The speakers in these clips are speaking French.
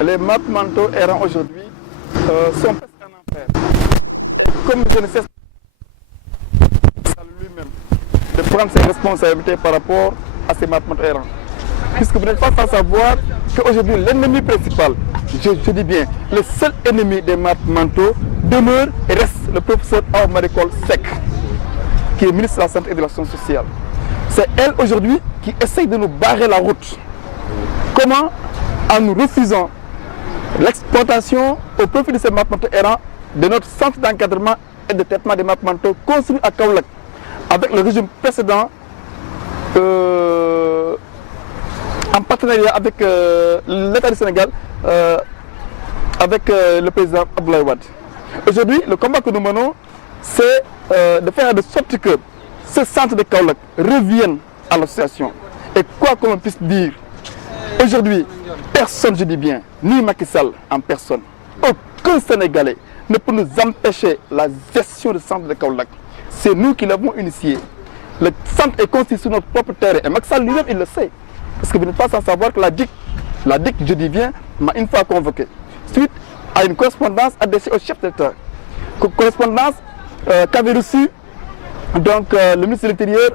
Les matmentaux errants aujourd'hui sont presque en enfer. Comme je ne cesse lui-même de prendre ses responsabilités par rapport à ces matmentaux errants. Puisque vous n'êtes pas sans savoir qu'aujourd'hui, l'ennemi principal, je dis bien, le seul ennemi des matmentaux demeure et reste le professeur Awa Marie Coll Seck, qui est ministre de la Santé et de l'Action sociale. C'est elle aujourd'hui qui essaye de nous barrer la route. Comment? En nous refusant l'exploitation au profit de ces matmentaux errants de notre centre d'encadrement et de traitement des matmentaux construit à Kaolack avec le régime précédent en partenariat avec l'État du Sénégal, avec le président Abdoulaye Wade. Aujourd'hui, le combat que nous menons, c'est de faire de sorte que ce centre de Kaolack revienne à l'association. Et quoi qu'on puisse dire, aujourd'hui, personne, je dis bien, ni Macky Sall en personne, aucun Sénégalais ne peut nous empêcher la gestion du centre de Kaolack. C'est nous qui l'avons initié. Le centre est construit sur notre propre terrain. Et Macky Sall lui-même, il le sait. Parce que vous n'êtes pas sans savoir que la DIC, je dis bien, m'a une fois convoqué. Suite à une correspondance adressée au chef d'État. Correspondance qu'avait reçue donc, le ministre de l'Intérieur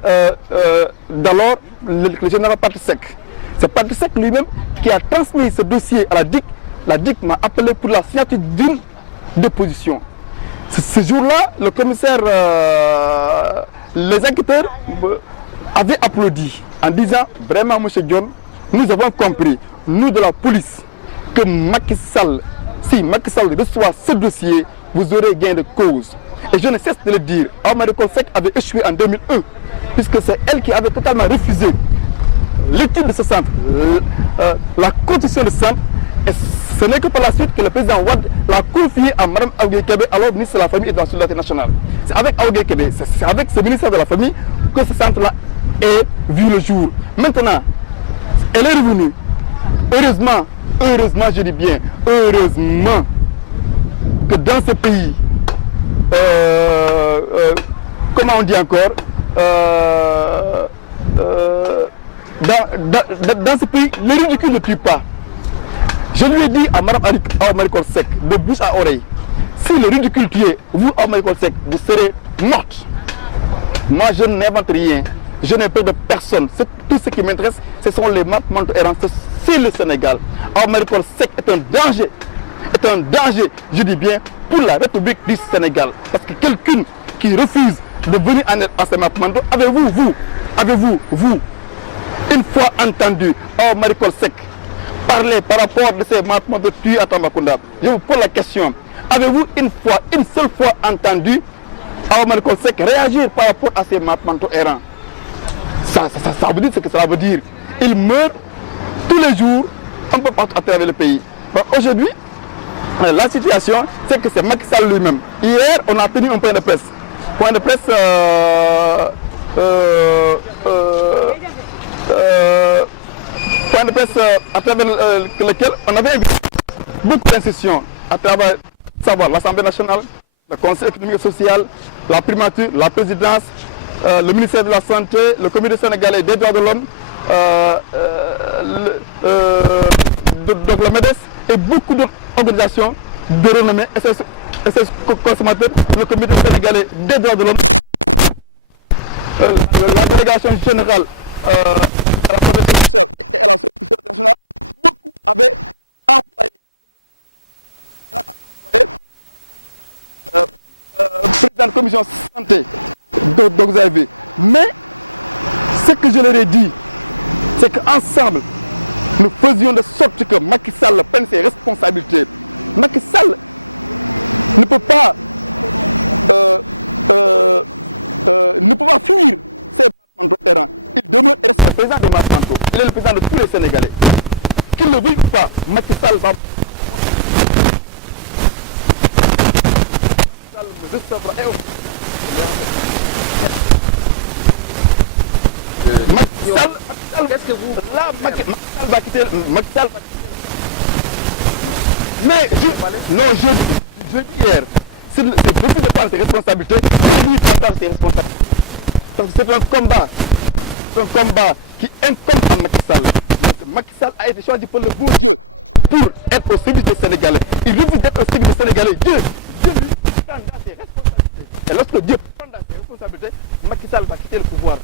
d'alors, le général Patrice Seck. C'est Patrice Seck lui-même qui a transmis ce dossier à la DIC. La DIC m'a appelé pour la signature d'une déposition. Ce jour-là, le commissaire, les enquêteurs avaient applaudi en disant vraiment, M. John, nous avons compris, nous de la police, que Macky Sall, si Macky Sall reçoit ce dossier, vous aurez gain de cause. Et je ne cesse de le dire, Awa Marie Coll Seck avait échoué en 2001, puisque c'est elle qui avait totalement refusé l'étude de ce centre, la construction de ce centre. Et ce n'est que par la suite que le président Wade l'a confié à Mme Awa Gueye Kébé, alors ministre de la Famille et de la Solidarité nationale. C'est avec Awa Gueye Kébé, c'est avec ce ministère de la Famille que ce centre-là est vu le jour. Maintenant, elle est revenue. Heureusement, je dis bien, heureusement que dans ce pays, comment on dit encore, dans ce pays, le ridicule ne tue pas. Je lui ai dit à Mme Awa Marie Coll Seck, de bouche à oreille, si le ridicule tuait, vous, Awa Marie Coll Seck, vous serez morte. Moi, je n'invente rien. Je n'ai peur de personne. Tout ce qui m'intéresse, ce sont les matmentaux errants. C'est le Sénégal. Awa Marie Coll Seck est un danger, je dis bien, pour la République du Sénégal. Parce que quelqu'un qui refuse de venir en aide à ces matmentaux, avez-vous, une fois entendu Awa Marie Coll Seck parler par rapport de ces matmentaux tués à Tambacounda? Je vous pose la question. Avez-vous une seule fois entendu Awa Marie Coll Seck réagir par rapport à ces matmentaux errants? Ça veut dire ce que ça veut dire. Ils meurent tous les jours, un peu partout à travers le pays. Aujourd'hui, la situation, c'est que c'est Macky Sall lui-même. Hier, on a tenu un point de presse. Point de presse à travers lequel on avait invité beaucoup d'institutions à travers l'Assemblée nationale, le Conseil économique et social, la primature, la présidence, le ministère de la Santé, le Comité sénégalais des droits de l'homme, donc le MEDES et beaucoup d'autres organisations de renommée, SS consommateurs, le Comité sénégalais des droits de l'homme, la délégation générale à la protection. Le président de Matmanto, il est le président de tous les Sénégalais. Qu'il ne le veuille pas, Macky Sall va... Qu'est-ce que vous... Là, Macky Sall va quitter... Macky Sall va... Mais, je dis hier, c'est beaucoup de prendre ses responsabilités, c'est lui qui prend ses responsabilités. Parce que c'est un combat qui incombe à Macky Sall. Macky Sall a été choisi pour le bout. pour être au service des Sénégalais. Il refuse d'être au service des Sénégalais. Dieu lui prend dans ses responsabilités. Et lorsque Dieu prend dans ses responsabilités, Macky Sall va quitter le pouvoir.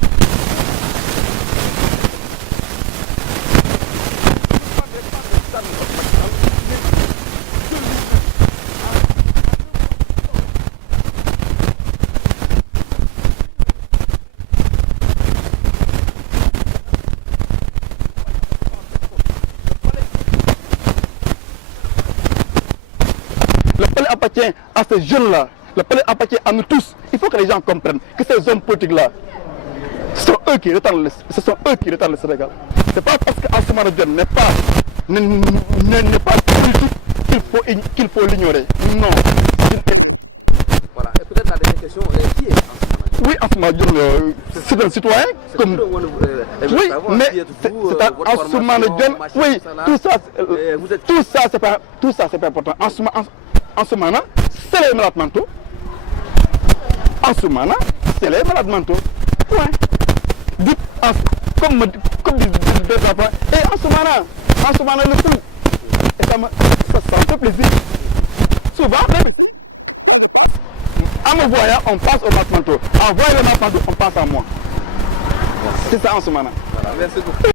Le palais appartient à ces jeunes-là. Le palais appartient à nous tous. Il faut que les gens comprennent que ces hommes politiques-là, ce sont eux qui retardent le Sénégal. C'est pas parce qu'Ansoumana Dione n'est pas politique qu'il faut l'ignorer. Non. Voilà. Et peut-être la dernière question, qui est Ansoumana Dione? Oui, Ansoumana Dione, c'est un citoyen. Comme... Oui, mais c'est Ansoumana Dione. Oui, tout ça, c'est pas important. Ansoumana, c'est les malades mentaux. Ansoumana, c'est les malades mentaux. Point. Dites, comme disent des enfants, et Ansoumana le fou. Et ça me fait plaisir. Souvent, même, en me voyant, on pense aux malades mentaux. En voyant les malades mentaux, on pense à moi. C'est ça Ansoumana. Voilà, merci beaucoup.